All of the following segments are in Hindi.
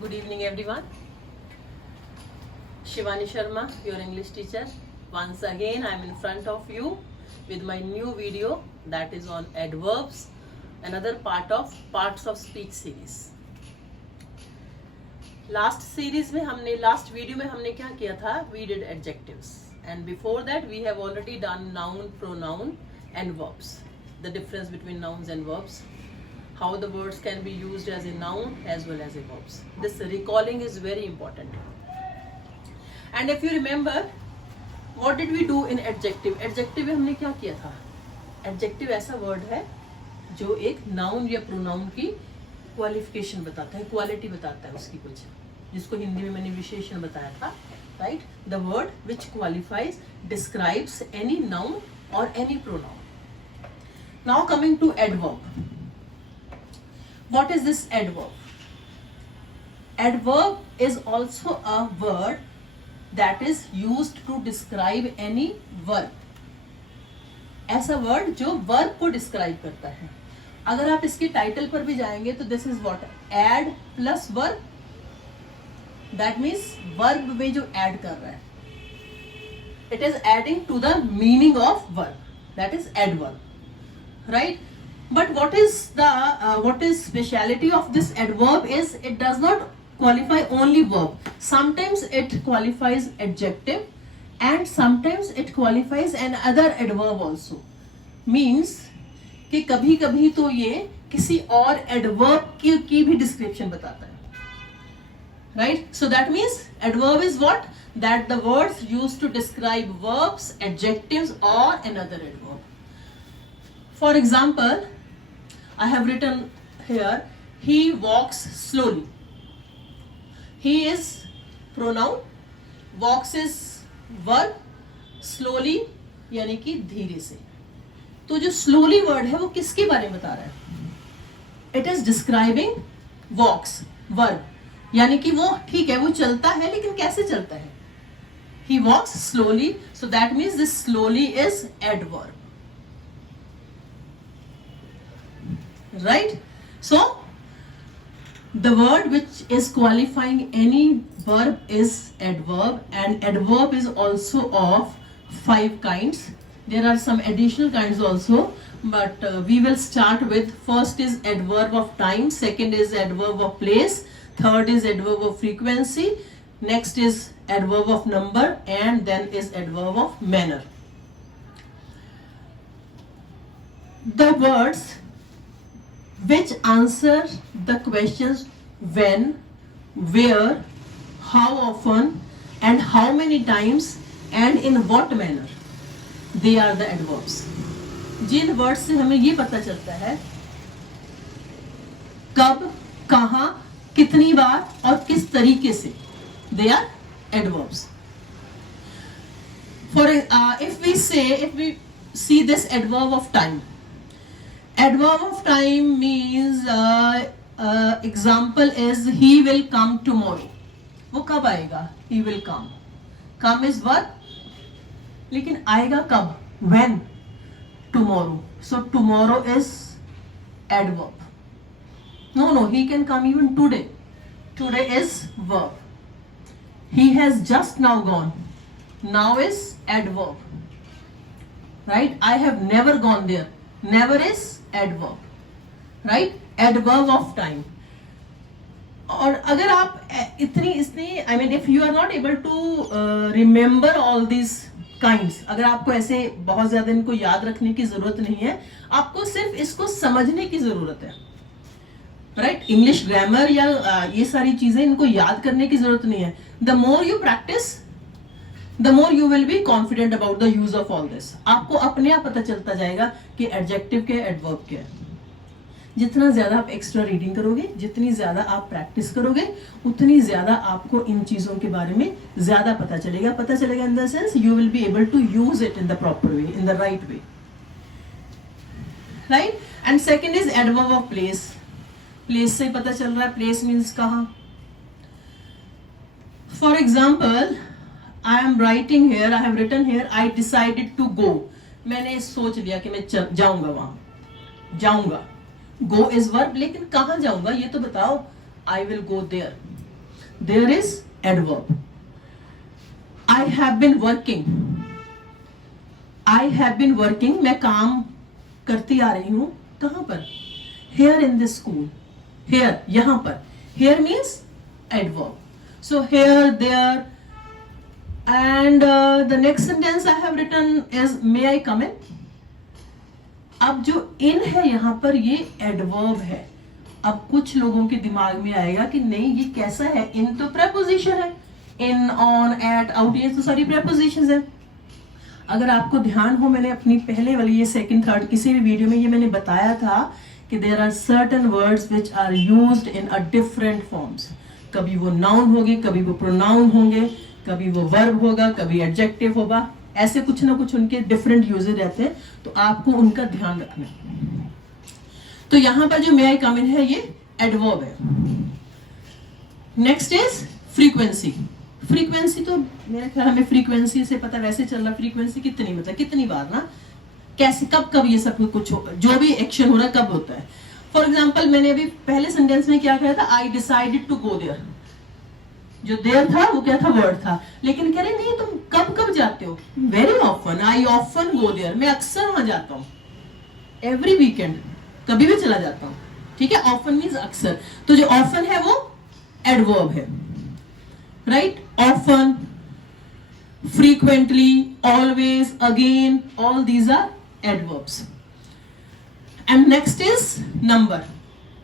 Good evening, everyone. Shivani Sharma, your English teacher. Once again, I am in front of you with my new video that is on adverbs, another part of parts of speech series. Last video में हमने क्या किया था? We did adjectives, and before that we have already done noun, pronoun, and verbs. The difference between nouns and verbs. How the words can be used as a noun as well as a verbs. This recalling is very important. And if you remember, what did we do in adjective? Adjective में हमने क्या किया था? Adjective ऐसा word है जो एक noun या pronoun की qualification बताता है, quality बताता है उसकी कुछ, जिसको हिंदी में मैंने विशेषण बताया था, right? The word which qualifies, describes any noun or any pronoun. Now coming to adverb. What is this adverb? Adverb is also a word that is used to describe any verb. ऐसा word जो verb को describe करता है. अगर आप इसके टाइटल पर भी जाएंगे तो this is what? Add plus verb. That means verb में जो add कर रहा है. It is adding to the meaning of verb. That is adverb. Right? But what is speciality of this adverb is it does not qualify only verb. Sometimes it qualifies adjective and sometimes it qualifies another adverb also. Means कि कभी कभी तो ये किसी और adverb की भी description बताता है. Right? So that means adverb is what? That the words used to describe verbs, adjectives or another adverb. For example, I have written here, he walks slowly. He is pronoun, walks is verb, slowly यानी कि धीरे से. तो जो slowly word है वो किसके बारे में बता रहा है? It is describing walks, verb. यानी कि वो ठीक है, वो चलता है, लेकिन कैसे चलता है? He walks slowly, so that means this slowly is adverb. Right? So the word which is qualifying any verb is adverb, and adverb is also of 5 kinds. There are some additional kinds also, but we will start with first is adverb of time, second is adverb of place, third is adverb of frequency, next is adverb of number, and then is adverb of manner. The words which answer the questions when, where, how often, and how many times, and in what manner, they are the adverbs. जिन वर्ड से हमें ये पता चलता है कब, कहाँ, कितनी बार और किस तरीके से, they are adverbs. For if we see this adverb of time. Adverb of time means example is he will come tomorrow. वो कब आएगा? He will come. Come is verb. लेकिन आएगा कब? When? Tomorrow. So tomorrow is adverb. No, he can come even today. Today is verb. He has just now gone. Now is adverb. Right? I have never gone there. Never is adverb. Right? Adverb of time. और अगर आप इतनी I mean if you are not able to remember all these kinds, अगर आपको ऐसे बहुत ज़्यादा इनको याद रखने की ज़रूरत नहीं है, आपको सिर्फ इसको समझने की ज़रूरत है. Right? English grammar या ये सारी चीज़ें इनको याद करने की ज़रूरत नहीं है. The more you practice, the more you will be confident about the use of all this. आपको अपने आप पता चलता जाएगा कि adjective क्या है, adverb क्या है. जितना ज़्यादा आप एक्स्ट्रा रीडिंग करोगे, जितनी ज़्यादा आप प्रैक्टिस करोगे, उतनी ज़्यादा आपको इन चीज़ों के बारे में ज़्यादा पता चलेगा in the sense you will be able to use it in the proper way, in the right way. Right? And second is adverb of place. Place से पता चल रहा है, प्लेस मीन्स कहाँ. For example, I am writing here, I have written here, I decided to go. मैंने सोच लिया कि मैं जाऊंगा वहां. Go is verb, लेकिन कहाँ जाऊंगा ये तो बताओ. I will go there. There is adverb. I have been working, I have been working, मैं काम करती आ रही हूं. कहां पर? here in this school. here, यहां पर. here means adverb. So here, there, and the next sentence I have written is may I come in. अब जो in है यहां पर ये adverb है. अब कुछ लोगों के दिमाग में आएगा कि नहीं ये कैसा है, in तो preposition है, in, on, at, out ये तो सारी prepositions है. अगर आपको ध्यान हो, मैंने अपनी पहले वाली ये सेकंड थर्ड किसी भी वीडियो में ये मैंने बताया था कि there are certain words which are used in a different forms. कभी वो noun होगी, कभी वो pronoun होंगे, कभी वो verb होगा, कभी adjective होगा. ऐसे कुछ ना कुछ उनके different uses रहते हैं, तो आपको उनका ध्यान रखना है. तो यहां पर जो may I come in है ये adverb है. Next is frequency. फ्रीक्वेंसी तो मेरे ख्याल हमें फ्रीक्वेंसी से पता वैसे चल रहा, फ्रीक्वेंसी कितनी मतलब कितनी बार ना, कैसे कब कब ये सब कुछ जो भी एक्शन हो रहा है कब होता है. फॉर एग्जाम्पल मैंने अभी पहले सेंटेंस में क्या कहा था, I decided to go there. जो देयर था वो क्या था, वर्ड था. लेकिन कह रहे नहीं तुम कब कब जाते हो, very often, I often go there, मैं अक्सर वहां जाता हूँ, एवरी वीकेंड, कभी भी चला जाता हूँ. ठीक है, ऑफन मीन्स अक्सर. तो जो ऑफन है वो एडवर्ब है. Right? Often, frequently, always, again, all these are adverbs. And next is number.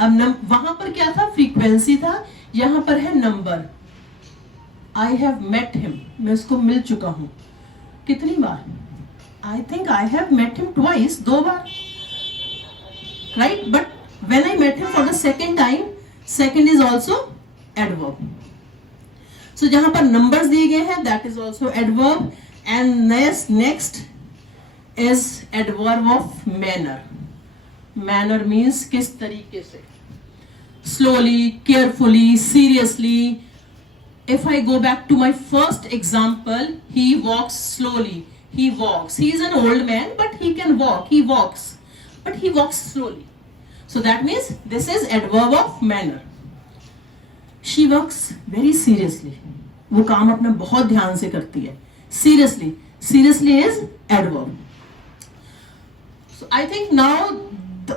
अब वहां पर क्या था, frequency था, यहां पर है number. I have met him. मैं उसको मिल चुका हूं. कितनी बार? I think I have met him twice. 2 bar. Right? But when I met him for the second time, second is also adverb. So जहां पर numbers दिए गए हैं that is also adverb. And next is adverb of manner. Manner means किस तरीके से, slowly, carefully, seriously. If I go back to my first example, he walks slowly. He walks. He is an old man, but he can walk. He walks, but he walks slowly. So that means this is adverb of manner. She works very seriously. वो काम अपना बहुत ध्यान से करती है. Seriously. Seriously is adverb. So I think now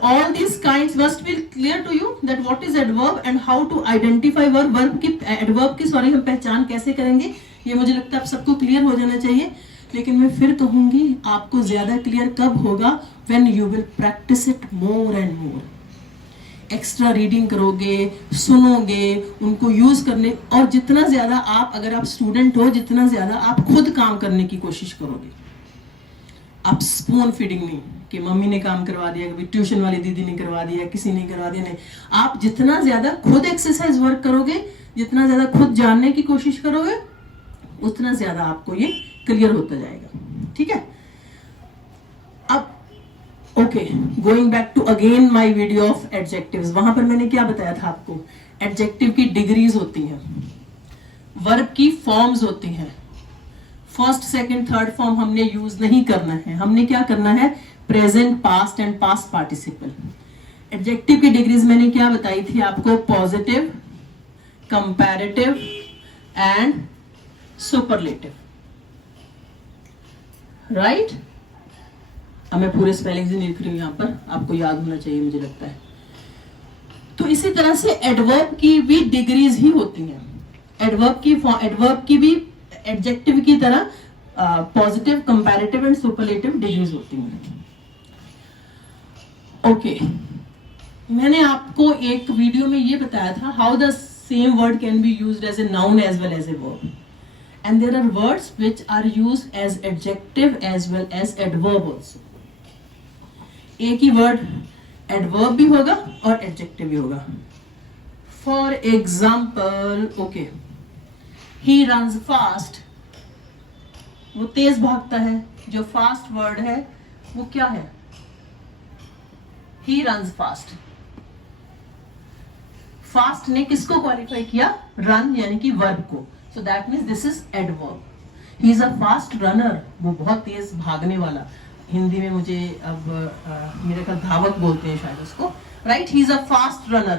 all these kinds must be clear to you that what is adverb and how to identify verb. Verb की adverb की हम पहचान कैसे करेंगे, ये मुझे लगता है आप सबको क्लियर हो जाना चाहिए. लेकिन मैं फिर कहूंगी आपको ज्यादा क्लियर कब होगा, when you will practice it more and more. Extra reading करोगे, सुनोगे, उनको यूज करने, और जितना ज्यादा आप, अगर आप स्टूडेंट हो, जितना ज्यादा आप खुद काम करने की कोशिश करोगे. आप स्पून फीडिंग नहीं कि मम्मी ने काम करवा दिया, कभी ट्यूशन वाली दीदी ने करवा दिया, किसी ने करवा दिया, नहीं. आप जितना ज्यादा खुद एक्सरसाइज वर्क करोगे, जितना ज्यादा खुद जानने की कोशिश करोगे, उतना ज्यादा आपको ये क्लियर होता जाएगा. ठीक है. अब okay, going back to again my video of adjectives. वहां पर मैंने क्या बताया था आपको, एडजेक्टिव की डिग्रीज होती हैं, वर्ब की फॉर्म्स होती हैं. फर्स्ट, सेकंड, थर्ड फॉर्म हमने यूज नहीं करना है. हमने क्या करना है, present, past and past participle. Adjective की डिग्रीज मैंने क्या बताई थी आपको, positive, comparative and superlative. Right. अब मैं पूरे स्पेलिंग से नहीं लिख रही हूं, यहां पर आपको याद होना चाहिए मुझे लगता है. तो इसी तरह से एडवर्ब की भी डिग्रीज ही होती हैं. एडवर्ब की भी एडजेक्टिव की तरह positive, comparative and superlative degrees होती हैं. ओके, मैंने आपको एक वीडियो में ये बताया था how the same word can be used as a noun as well as a verb. And there are words which are used as adjective as well as adverb also. एक ही वर्ड एडवर्ब भी होगा और एडजेक्टिव भी होगा. For example, okay, he runs fast, वो तेज भागता है. जो फास्ट वर्ड है वो क्या है, ही रन्स फास्ट. फास्ट ने किसको क्वालिफाई किया, रन यानी कि वर्ब को. So that means this is adverb. He is a fast runner. वो बहुत तेज भागने वाला. हिंदी में मुझे अब मेरे ख्याल धावक बोलते हैं शायद उसको. Right? He is a fast runner.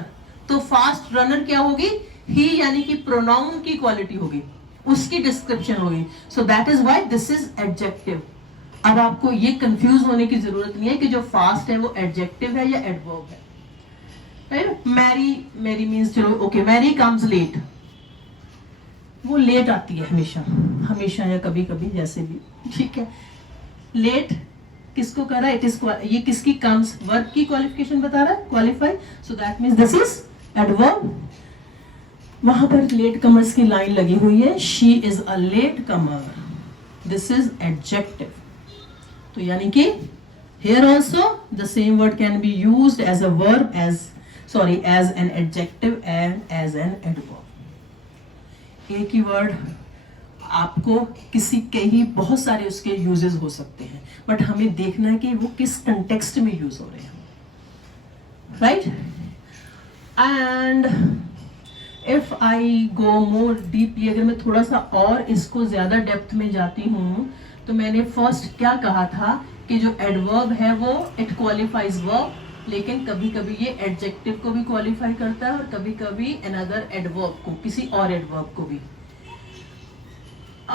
तो fast runner क्या होगी, ही यानी कि प्रोनाउन की क्वालिटी होगी, उसकी डिस्क्रिप्शन होगी, so that is why this is adjective. अब आपको ये कंफ्यूज होने की जरूरत नहीं है कि जो फास्ट है वो एडजेक्टिव है या एडवर्ब है। मैरी, मैरी मीन्स चलो ओके, मैरी कम्स लेट, वो लेट आती है हमेशा, हमेशा या कभी कभी जैसे भी, ठीक है। लेट किसको कर रहा है, इट इज, ये किसकी कम्स, वर्ब की क्वालिफिकेशन बता रहा है, qualify, so that means this is adverb. वहां पर लेट कमर्स की लाइन लगी हुई है, she is a latecomer, this is adjective. तो यानी कि here also the same word can be used as a verb, as an adjective and as an adverb। एक ही वर्ड आपको किसी के ही बहुत सारे उसके यूजेस हो सकते हैं, बट हमें देखना है कि वो किस कंटेक्स्ट में यूज हो रहे हैं, right. And if I go more deeply, अगर मैं थोड़ा सा और इसको ज्यादा डेप्थ में जाती हूँ, तो मैंने फर्स्ट क्या कहा था कि जो एडवर्ब है वो इट क्वालिफाइज वर्ब, लेकिन कभी कभी ये एडजेक्टिव को भी क्वालिफाई करता है और कभी कभी अनदर एडवर्ब को, किसी और एडवर्ब को भी।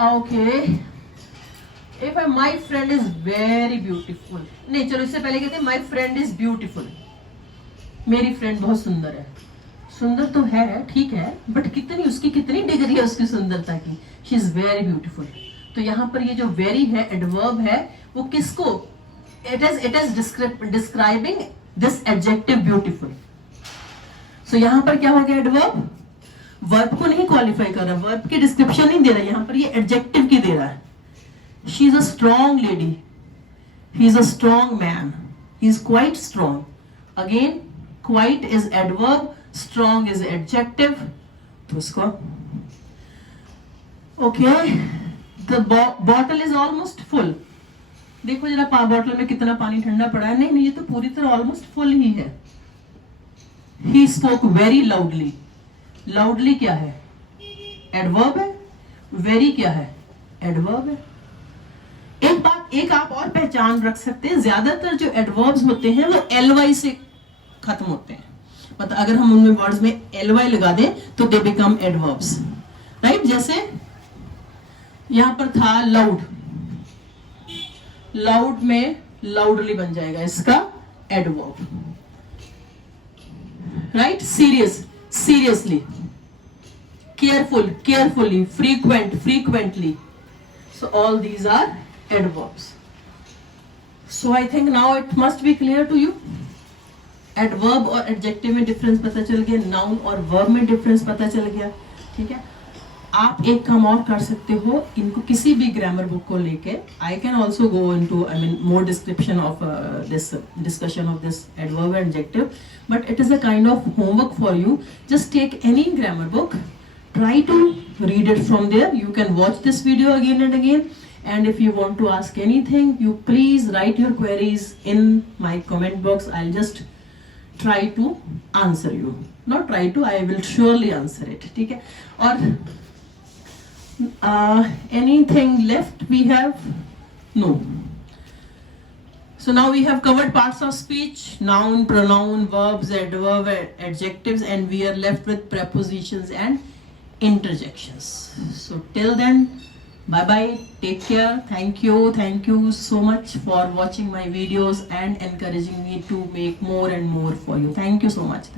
Okay, if my friend is very beautiful, नहीं चलो इससे पहले कहते हैं माय फ्रेंड इज ब्यूटीफुल, मेरी फ्रेंड बहुत सुंदर है। सुंदर तो है, ठीक है, बट कितनी, उसकी कितनी डिग्री है उसकी सुंदरता की, शी इज वेरी ब्यूटीफुल। तो यहाँ पर ये जो वेरी है एडवर्ब है, वो किसको, it is describing this adjective beautiful. So यहाँ पर क्या हो गया, एडवर्ब वर्ब को नहीं क्वालिफाई कर रहा, वर्ब की डिस्क्रिप्शन नहीं दे रहा, यहाँ पर ये एडजेक्टिव की दे रहा है। She is a strong lady, he is a strong man, he is quite strong. Again quite is adverb, strong is adjective, तो उसको okay. The bottle is almost full, देखो जरा बॉटल में कितना पानी ठंडा पड़ा है, नहीं ये तो पूरी तरह ऑलमोस्ट फुल ही है। He spoke very loudly, loudly क्या है, एडवर्ब है, very क्या है, एडवर्ब है। एक बात, एक आप और पहचान रख सकते हैं, ज्यादातर जो एडवर्ब्स होते हैं वो ly से खत्म होते हैं, मतलब अगर हम उनमें वर्ड्स में ly लगा दें तो दे बिकम एडवर्ब्स, राइट। जैसे यहां पर था लाउड, लाउड में लाउडली बन जाएगा इसका adverb, right. Serious, seriously, careful, carefully, frequent, frequently, so all these are adverbs. So I think now it must be clear to you. Adverb और एडजेक्टिव में डिफरेंस पता चल गया, नाउन और वर्ब में डिफरेंस पता चल गया, ठीक है। आप एक काम और कर सकते हो, इनको किसी भी ग्रामर बुक को लेके, I can also go into, I mean more description of this discussion of this adverb and adjective, but it is a kind of homework for you. Just take any grammar book, try to read it from there. You can watch this video again and again, and if you want to ask anything, you please write your queries in my comment box. I'll just try to answer you, not try to, I will surely answer it, ठीक है। और anything left we have? No. So now we have covered parts of speech: noun, pronoun, verbs, adverb, adjectives, and we are left with prepositions and interjections. So till then, bye bye, take care, thank you so much for watching my videos and encouraging me to make more and more for you. Thank you so much.